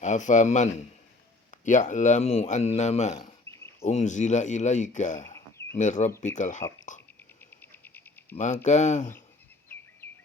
Afaman ya'lamu annama unzila ilaika mir rabbikal haqq. Maka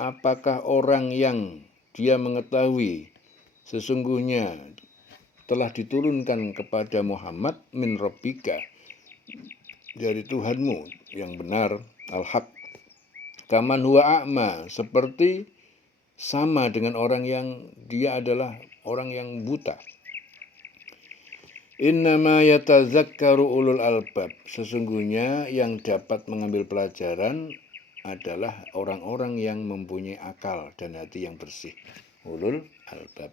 apakah orang yang dia mengetahui sesungguhnya telah diturunkan kepada Muhammad min rabbika, dari Tuhanmu yang benar, al-haq, kaman huwa a'ma, seperti sama dengan orang yang dia adalah orang yang buta. Innama yatazakkaru ulul albab, sesungguhnya yang dapat mengambil pelajaran adalah orang-orang yang mempunyai akal dan hati yang bersih, ulul albab.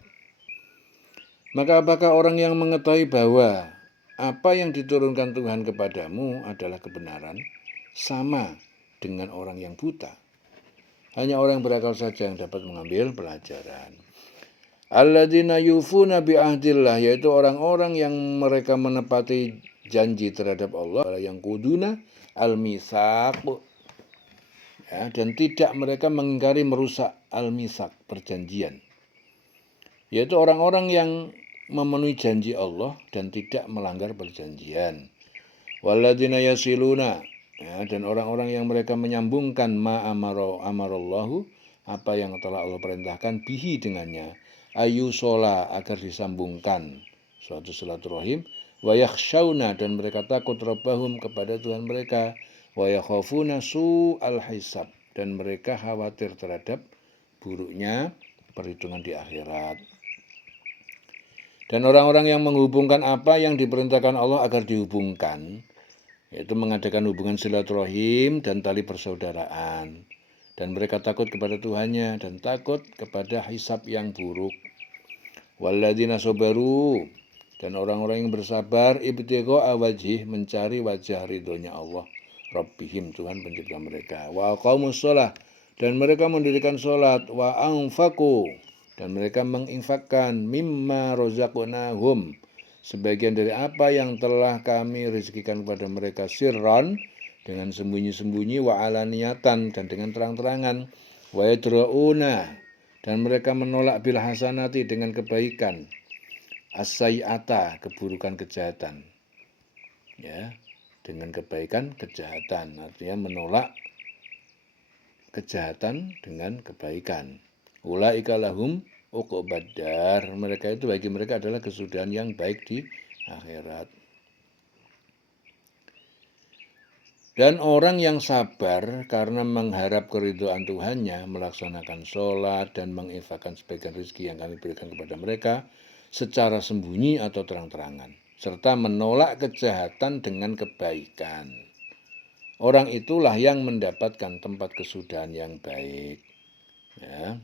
Maka apakah orang yang mengetahui bahwa apa yang diturunkan Tuhan kepadamu adalah kebenaran sama dengan orang yang buta? Hanya orang yang berakal saja yang dapat mengambil pelajaran. Alladzina yufuna bi ahdillah, yaitu orang-orang yang mereka menepati janji terhadap Allah, yang kuduna al-mitsaq, ya, dan tidak mereka mengingkari merusak al-mitsaq, perjanjian. Yaitu orang-orang yang memenuhi janji Allah dan tidak melanggar perjanjian. Walladzina yasiluna, ya, dan orang-orang yang mereka menyambungkan ma amarallahu, apa yang telah Allah perintahkan, bihi dengannya, ayu shola, agar disambungkan suatu silaturahim, wa yakhshawna, dan mereka takut rabbahum, kepada Tuhan mereka, wa yakhafuna su'al hisab, dan mereka khawatir terhadap buruknya perhitungan di akhirat. Dan orang-orang yang menghubungkan apa yang diperintahkan Allah agar dihubungkan, yaitu mengadakan hubungan silaturahim dan tali persaudaraan. Dan mereka takut kepada Tuhannya dan takut kepada hisab yang buruk. Walladzina sabaru, dan orang-orang yang bersabar, ibtigha'a wajhih, mencari wajah ridhonya Allah, Rabbihim, Tuhan pencipta mereka. Wa aqamus shalah, dan mereka mendirikan salat. Wa anfaqu, dan mereka menginfakkan mimma rozaqnahum, sebagian dari apa yang telah kami rezekikan kepada mereka, sirran, dengan sembunyi-sembunyi, wa alaniyatan, dan dengan terang-terangan, wa yadra'una, dan mereka menolak bil hasanati, dengan kebaikan, as-sayyi'ata, keburukan, kejahatan, ya, dengan kebaikan kejahatan, artinya menolak kejahatan dengan kebaikan. Ulaika lahum uqbaddar, mereka itu bagi mereka adalah kesudahan yang baik di akhirat. Dan orang yang sabar karena mengharap keridhaan Tuhannya, melaksanakan sholat dan menginfakkan sebagian rezeki yang kami berikan kepada mereka secara sembunyi atau terang-terangan, serta menolak kejahatan dengan kebaikan, orang itulah yang mendapatkan tempat kesudahan yang baik, ya.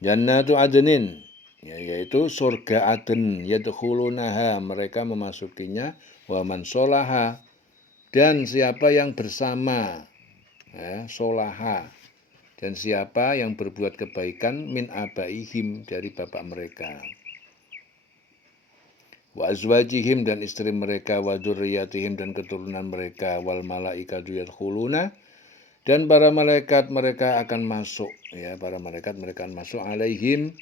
Jannatu adnin, ya, yaitu surga Aden, yadkhulunaha, mereka memasukinya, wa man sholaha, dan siapa yang bersama, ya, sholaha, dan siapa yang berbuat kebaikan, min abaihim, dari bapak mereka, wa azwajihim, dan istri mereka, wa dzurriyyatihim, dan keturunan mereka, wal malaikatu yadkhuluna, dan para malaikat mereka akan masuk, ya, para malaikat mereka akan masuk, alaihim,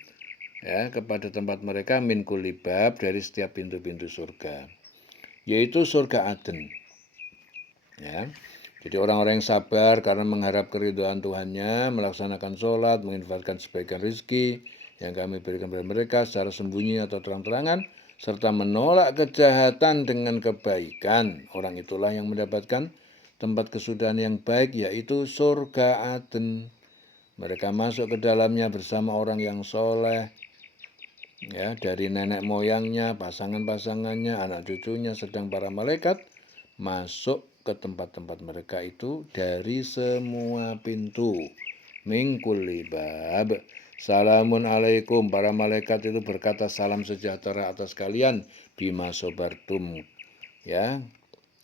ya, kepada tempat mereka, min kulli bab, dari setiap pintu-pintu surga, yaitu surga Aden, ya. Jadi orang-orang yang sabar karena mengharap keridhaan Tuhannya, melaksanakan sholat, menginfakkan sebagian rezeki yang kami berikan kepada mereka secara sembunyi atau terang-terangan, serta menolak kejahatan dengan kebaikan, orang itulah yang mendapatkan tempat kesudahan yang baik, yaitu surga Aden. Mereka masuk ke dalamnya bersama orang yang soleh, ya, dari nenek moyangnya, pasangan-pasangannya, anak cucunya, sedang para malaikat masuk ke tempat-tempat mereka itu dari semua pintu, min kulli bab. Salamun alaikum, para malaikat itu berkata salam sejahtera atas kalian, bima sobartum, ya,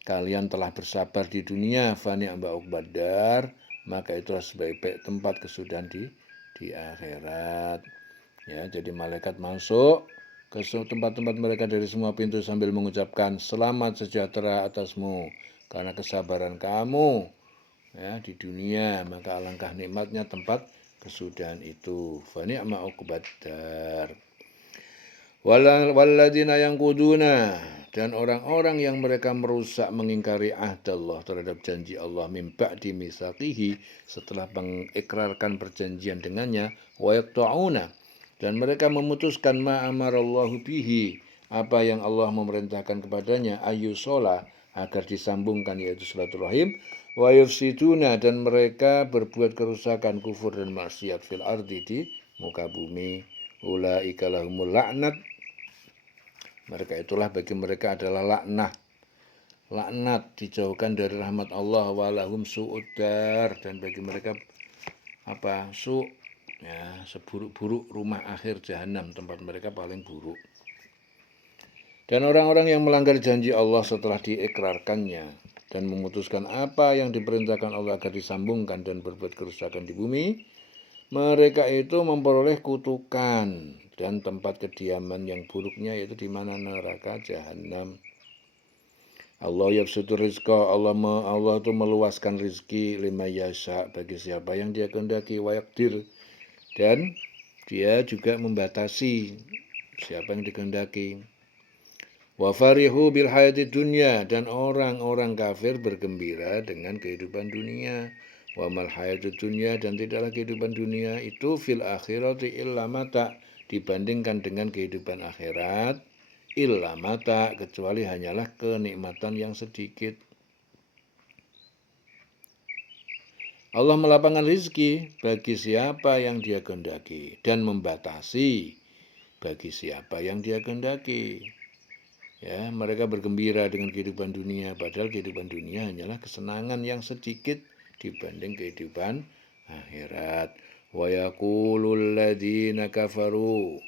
kalian telah bersabar di dunia, fani amba uqbaddar, maka itulah sebaik-baik tempat kesudahan di akhirat, ya. Jadi malaikat masuk ke tempat-tempat mereka dari semua pintu sambil mengucapkan selamat sejahtera atasmu karena kesabaran kamu, ya, di dunia, maka alangkah nikmatnya tempat kesudahan itu. Fa ni'ma uqbaddar. Walladzina yanquduna, dan orang-orang yang mereka merusak mengingkari ahdallah terhadap janji Allah min ba'di mitsaqihi, setelah mengikrarkan perjanjian dengannya, wa yaqta'una, dan mereka memutuskan ma amarallahu bihi, apa yang Allah memerintahkan kepadanya, ayyushola, agar disambungkan, yaitu silaturahim, wa yufsiduna, dan mereka berbuat kerusakan, kufur dan maksiat fil ardi, di muka bumi, ulaika lahumul la'nat, mereka itulah bagi mereka adalah laknat, dijauhkan dari rahmat Allah, walahum su'udar, dan bagi mereka ya, seburuk-buruk rumah akhir jahanam, tempat mereka paling buruk. Dan orang-orang yang melanggar janji Allah setelah diikrarkannya dan memutuskan apa yang diperintahkan Allah agar disambungkan dan berbuat kerusakan di bumi, mereka itu memperoleh kutukan dan tempat kediaman yang buruknya, yaitu di mana neraka jahanam. Allah yabsutur rizqa, Allah itu meluaskan rizki lima yasha, bagi siapa yang dia kehendaki, wa yaqdir, dan dia juga membatasi siapa yang dikehendaki. Wa farihu bil hayati dunya, dan orang-orang kafir bergembira dengan kehidupan dunia. Wa mal hayatud dunya, dan tidaklah kehidupan dunia itu fil akhirati illa mata, dibandingkan dengan kehidupan akhirat, illa mata, kecuali hanyalah kenikmatan yang sedikit. Allah melapangkan rizki bagi siapa yang dia kehendaki dan membatasi bagi siapa yang dia kehendaki. Ya, mereka bergembira dengan kehidupan dunia, padahal kehidupan dunia hanyalah kesenangan yang sedikit dibanding kehidupan akhirat. Wa yaqulul ladzina kafaru,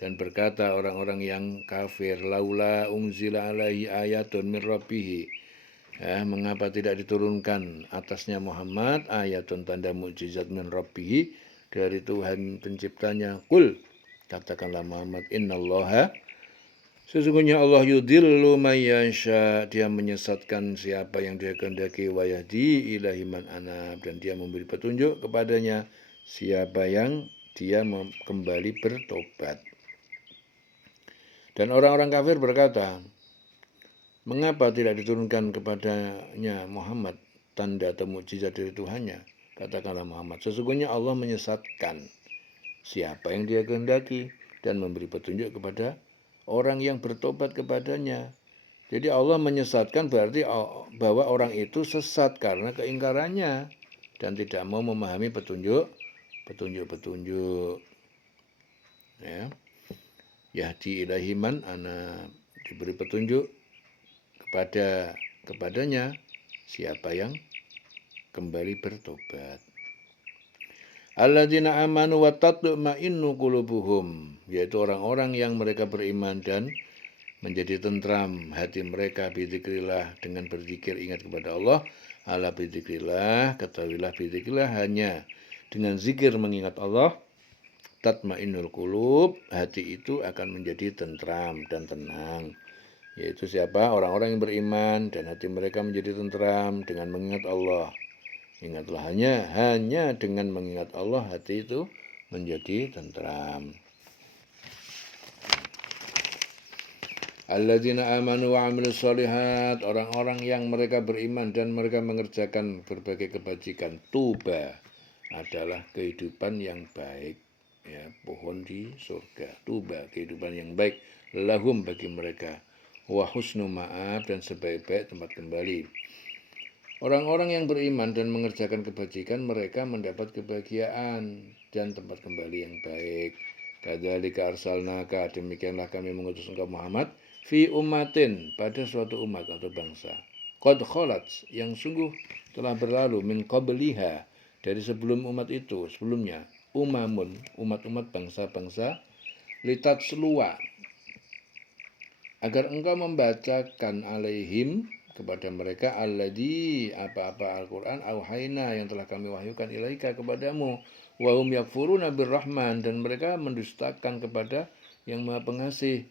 dan berkata orang-orang yang kafir, laula unzila alaihi ayatun min rabbih, mengapa tidak diturunkan atasnya Muhammad ayatun, tanda mukjizat, min rabbih, dari Tuhan penciptanya. Qul, katakanlah Muhammad, innallaha, sesungguhnya Allah yudhillu may yasha, dia menyesatkan siapa yang dia kehendaki, wa yahdi ila man anab, dan dia memberi petunjuk kepadanya siapa yang dia kembali bertobat. Dan orang-orang kafir berkata, mengapa tidak diturunkan kepadanya Muhammad tanda atau mukjizat dari Tuhannya? Katakanlah Muhammad, sesungguhnya Allah menyesatkan siapa yang dia kehendaki dan memberi petunjuk kepada orang yang bertobat kepadanya. Jadi Allah menyesatkan berarti bahwa orang itu sesat karena keingkarannya dan tidak mau memahami petunjuk. Ya. Yahdi ilaihi man anab, diberi petunjuk kepadanya siapa yang kembali bertobat. Alladzina amanu wa tatma'innu qulubuhum, yaitu orang-orang yang mereka beriman dan menjadi tentram hati mereka, bidzikrillah, dengan berzikir, ingat kepada Allah. Ala bidzikrillah, ketahuilah bidzikrillah, hanya dengan zikir mengingat Allah, tatma'innul qulub, hati itu akan menjadi tentram dan tenang. Yaitu siapa? Orang-orang yang beriman dan hati mereka menjadi tentram dengan mengingat Allah. Ingatlah, hanya dengan mengingat Allah hati itu menjadi tentram. Alladzina amanu wa amilus sholihat, orang-orang yang mereka beriman dan mereka mengerjakan berbagai kebajikan. Tuba adalah kehidupan yang baik, ya, pohon di surga. Tuba, kehidupan yang baik, lahum, bagi mereka. Wa husnu ma'ab, dan sebaik-baik tempat kembali. Orang-orang yang beriman dan mengerjakan kebajikan, mereka mendapat kebahagiaan dan tempat kembali yang baik. Kadzalika arsalnaka, demikianlah kami mengutus engkau Muhammad, fi ummatin, pada suatu umat atau bangsa. Qad kholat, yang sungguh telah berlalu, min qabliha, dari sebelum umat itu, sebelumnya, umamun, umat-umat bangsa-bangsa, litatsluwa, agar engkau membacakan alaihim, kepada mereka, alladzi, apa-apa Al-Quran, auhayna, yang telah kami wahyukan ilaika, kepadamu, wa hum yakfuruna birrahman, dan mereka mendustakan kepada yang Maha Pengasih.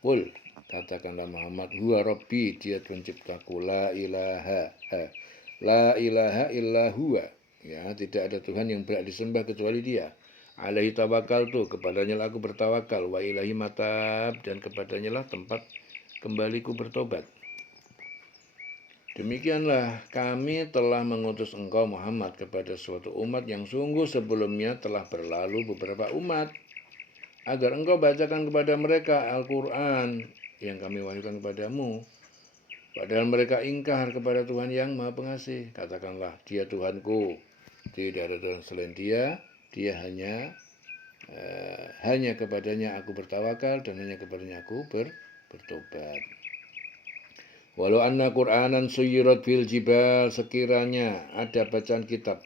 Qul, katakanlah Muhammad, huwa rabbi, dia penciptaku, la ilaha illa huwa, ya, tidak ada Tuhan yang berhak disembah kecuali dia. Alaihi tawakkaltu, kepadanya lah aku bertawakal, wa ilahi matab, dan kepadanya lah tempat kembaliku bertobat. Demikianlah kami telah mengutus engkau Muhammad kepada suatu umat yang sungguh sebelumnya telah berlalu beberapa umat, agar engkau bacakan kepada mereka Al-Quran yang kami wahyukan kepadamu. Padahal mereka ingkar kepada Tuhan yang Maha Pengasih. Katakanlah, Dia Tuhanku, tidak ada Tuhan selain Dia, Dia hanya kepadanya aku bertawakal dan hanya kepadanya aku bertobat. Walau anna Qur'anan suyirat fil jibal, sekiranya ada bacaan kitab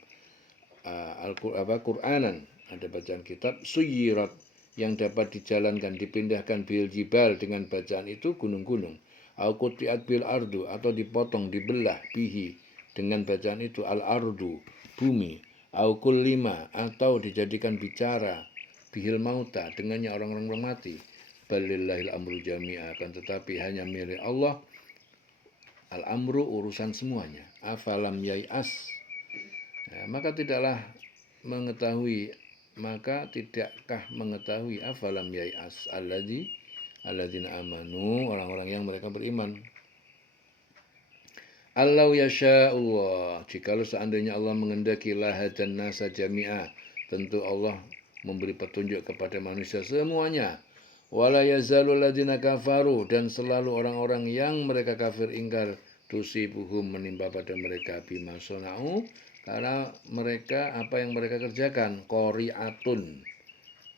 Qur'anan, ada bacaan kitab suyirat yang dapat dijalankan, dipindahkan bil jibal dengan bacaan itu gunung-gunung, au qutiat bil ardu, atau dipotong, dibelah bihi dengan bacaan itu al ardu, bumi, au kullima, atau dijadikan bicara bihil mauta, dengannya orang-orang mati. Balillahil amru jami'a, akan tetapi hanya milik Allah al-amru, urusan semuanya. Afalam yai'as, maka tidakkah mengetahui afalam yai'as alladzina amanu, orang-orang yang mereka beriman. Allau yasha'ullah, jikalau seandainya Allah mengendaki lahadan nasa jami'a, tentu Allah memberi petunjuk kepada manusia semuanya. Wala yazalul ladzina kafaru, dan selalu orang-orang yang mereka kafir ingkar, tusibuhum, menimpa pada mereka bima sona'u, karena mereka apa yang mereka kerjakan, qori'atun,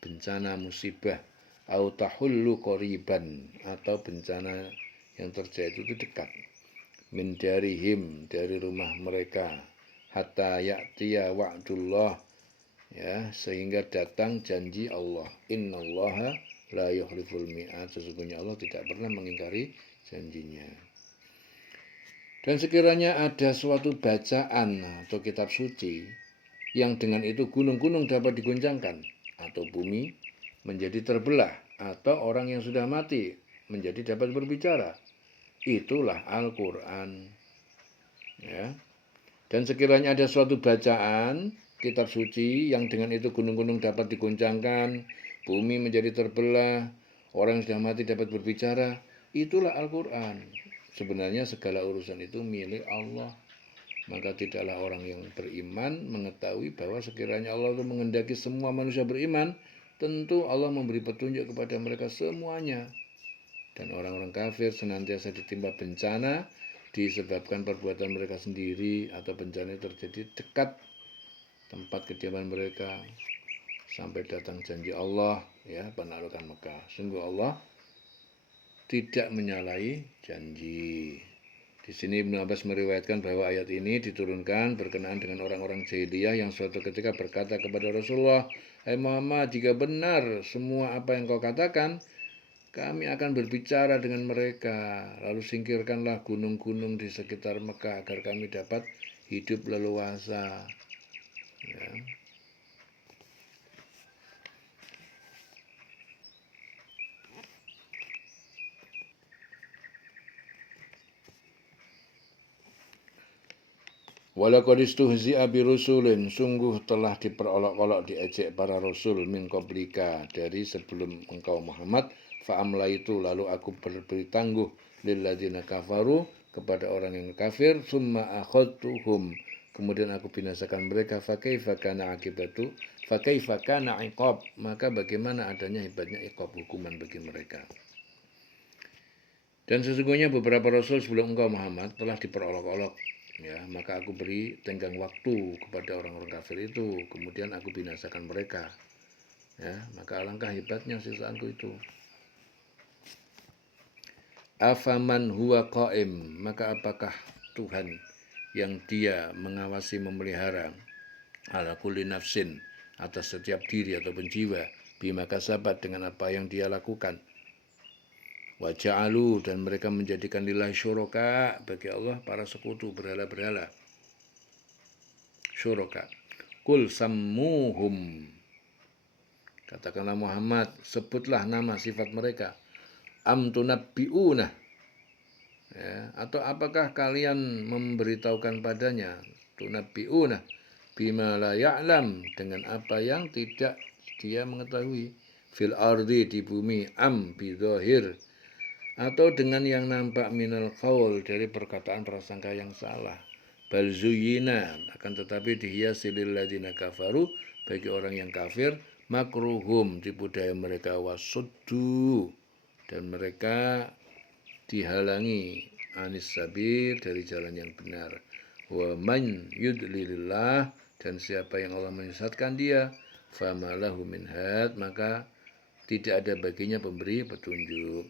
bencana musibah, au tahullu qoriban, atau bencana yang terjadi itu dekat, min darihim, dari rumah mereka, hatta ya'tiya wa'dullah, ya, sehingga datang janji Allah. Innallaha la yukhliful mi'ad, sesungguhnya Allah tidak pernah mengingkari janjinya. Dan sekiranya ada suatu bacaan atau kitab suci yang dengan itu gunung-gunung dapat diguncangkan, atau bumi menjadi terbelah, atau orang yang sudah mati menjadi dapat berbicara, itulah Al-Quran, ya. Dan sekiranya ada suatu bacaan kitab suci yang dengan itu gunung-gunung dapat diguncangkan, bumi menjadi terbelah, orang yang sudah mati dapat berbicara, itulah Al-Quran. Sebenarnya segala urusan itu milik Allah. Maka tidaklah orang yang beriman mengetahui bahwa sekiranya Allah itu menghendaki semua manusia beriman, tentu Allah memberi petunjuk kepada mereka semuanya. Dan orang-orang kafir senantiasa ditimpa bencana disebabkan perbuatan mereka sendiri, atau bencana terjadi dekat tempat kediaman mereka sampai datang janji Allah, ya, penaklukan Mekah. Sungguh Allah tidak menyalahi janji. Di sini Ibnu Abbas meriwayatkan bahwa ayat ini diturunkan berkenaan dengan orang-orang jahiliyah yang suatu ketika berkata kepada Rasulullah, "Hai Muhammad, jika benar semua apa yang kau katakan, kami akan berbicara dengan mereka, lalu singkirkanlah gunung-gunung di sekitar Mekah agar kami dapat hidup leluasa." Ya. Walaqad istuhzi'a birusulin, sungguh telah diperolok-olok, diejek para rasul, min qablika, dari sebelum engkau Muhammad, fa'amlaitu, lalu aku beri tangguh, lilladzina kafaru, kepada orang yang kafir, summa akhadtuhum, kemudian aku binasakan mereka, fakaifa kana akibatu, fakaifa kana iqab, maka bagaimana adanya hebatnya iqab, hukuman bagi mereka. Dan sesungguhnya beberapa rasul sebelum engkau Muhammad telah diperolok-olok, ya, maka aku beri tenggang waktu kepada orang-orang kafir itu, kemudian aku binasakan mereka, ya, maka alangkah hebatnya siksaanku itu. Afaman huwa qaim, maka apakah Tuhan yang dia mengawasi, memelihara, ala kulli nafsin, atas setiap diri atau jiwa, bima kasabat, dengan apa yang dia lakukan. Wa ja'alu, dan mereka menjadikan lillahi syuraka, bagi Allah para sekutu, berhala-berhala. Syuraka. Kul sammuhum, katakanlah Muhammad, sebutlah nama sifat mereka. Am tunabbi'una, ya, atau apakah kalian memberitahukan padanya, tunabbi'una bima la ya'lam, dengan apa yang tidak dia mengetahui. Fil ardi, di bumi, bidhahir, atau dengan yang nampak minal qaul, dari perkataan prasangka yang salah. Bal zuyyina, akan tetapi dihiasi lil ladzina kafaru, bagi orang yang kafir, makruhum, tipu daya mereka, wasuddu, dan mereka dihalangi, anis sabil, dari jalan yang benar. Wa man yudlilillah, dan siapa yang Allah menyesatkan dia, fama lahu min had, maka tidak ada baginya pemberi petunjuk.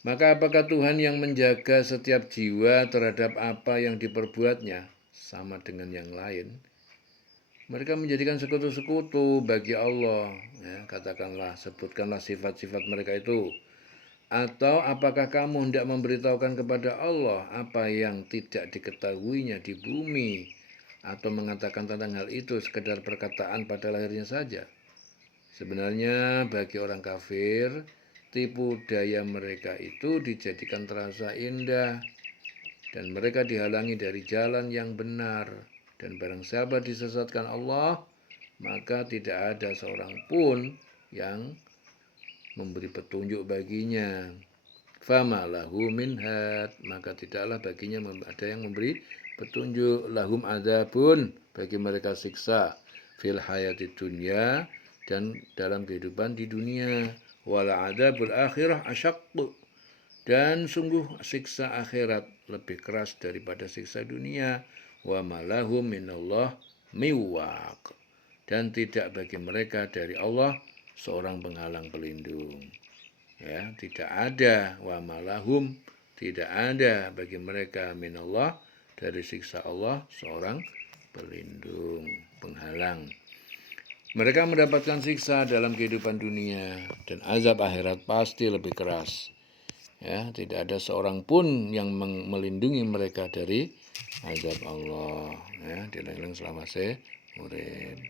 Maka apakah Tuhan yang menjaga setiap jiwa terhadap apa yang diperbuatnya sama dengan yang lain? Mereka menjadikan sekutu-sekutu bagi Allah. Ya, katakanlah, sebutkanlah sifat-sifat mereka itu. Atau apakah kamu hendak memberitahukan kepada Allah apa yang tidak diketahuinya di bumi, atau mengatakan tentang hal itu sekedar perkataan pada lahirnya saja? Sebenarnya bagi orang kafir, tipu daya mereka itu dijadikan terasa indah, dan mereka dihalangi dari jalan yang benar. Dan barang siapa disesatkan Allah, maka tidak ada seorang pun yang memberi petunjuk baginya. Fama lahu min had, maka tidaklah baginya ada yang memberi petunjuk. Lahum adzabun, bagi mereka siksa, fil hayati dunya, dan dalam kehidupan di dunia. Wala adzabul akhirah asyaqqu, dan sungguh siksa akhirat lebih keras daripada siksa dunia. Wa malahum minallah miwaq, dan tidak bagi mereka dari Allah seorang penghalang pelindung. Ya, tidak ada, wa malahum, tidak ada bagi mereka minallah, dari siksa Allah, seorang pelindung, penghalang. Mereka mendapatkan siksa dalam kehidupan dunia, dan azab akhirat pasti lebih keras. Ya, tidak ada seorang pun yang melindungi mereka dari azab Allah. Ya, dieling-eling selama urip.